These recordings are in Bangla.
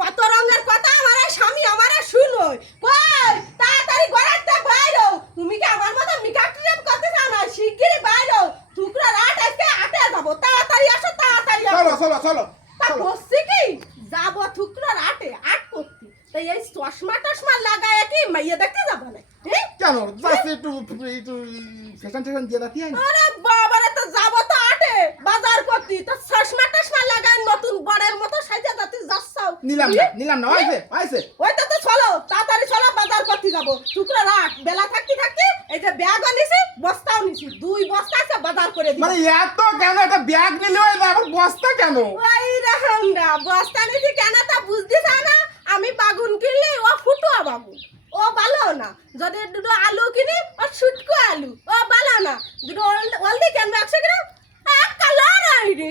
কত রঙের কথা আমার স্বামী আমারে শুনোয় কই তাড়াতাড়ি ঘরেতে বাইরো তুমি কি আমার মতো মেকআপ টিপ করতে চাও না শিগগিরই বাইরো টুকরা রাত আজকে আটে যাব তাড়াতাড়ি আসো তাড়াতাড়ি আসো চলো চলো চলো তা বসছি কি যাব টুকরা রাতে আট করতে তাই এই চশমা টশমা লাগায় কি মাইয়া দেখতে যাব না কেন যাচ্ছে একটু ফ্যাশন দিয়ে রাখি আরে বাবারে তো যাব তো আটে বাজার করতে তো চশমা টশমা লাগায় নতুন বড়ের মতো সাজা যাতে যাচ্ছাও নিলাম না আইছে ওই তো চলো তাড়াতাড়ি চলো বাজার করতে যাব টুকরা রাত বেলা থাকতে থাকতে এই যে ব্যাগ আনিছি বস্তাও নিছি 2 বস্তা আছে বাজার করে দিই মানে এত কেন একটা ব্যাগ নিলে হয় না আবার বস্তা কেন ওই রহমদা বস্তা নিছি কেন তা বুঝদিছ না আমি বাগুন কিনলে ও ফুটুয়া বাগুন ও ভালো না যদি দুটো আলু কিনি ও শুটকো আলু ও ভালো না দুটো অলদি কেন একশো কিনা কালার আইডি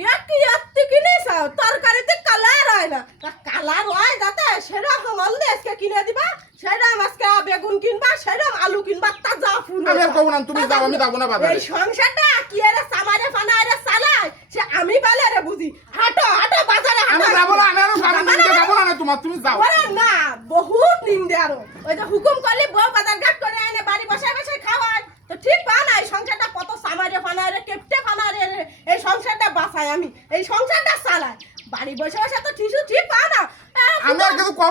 কি কিনিস তরকারিতে কালার হয় না কালার হয় যাতে সেরকম অলদি আজকে কিনে দিবা সেরকম আজকে বেগুন কিনবা সেরকম আলু কিনবা তাজা ফুল আমি আর কব না তুমি যাও আমি যাব না বাজারে এই সংসারটা কি এর সামারে ফানারে চালায় সে আমি বালারে বুঝি হাঁটো হাঁটো বাজারে আমি যাব না আমি আর সামনে দিকে যাব না তোমার তুমি যাও ওরে না বহুত নিন্দে আরো ওই যে হুকুম করলে বউ বাজার ঘাট করে এনে বাড়ি বসায় বসায় খাওয়ায় তো ঠিক বানাই সংসারটা কত সামারে ফানারে কেপটে ফানারে এই সংসারটা বাঁচাই আমি এই সংসারটা চালাই বাড়ি বসে বসে তো ঠিক বানা আমি আর কিছু কব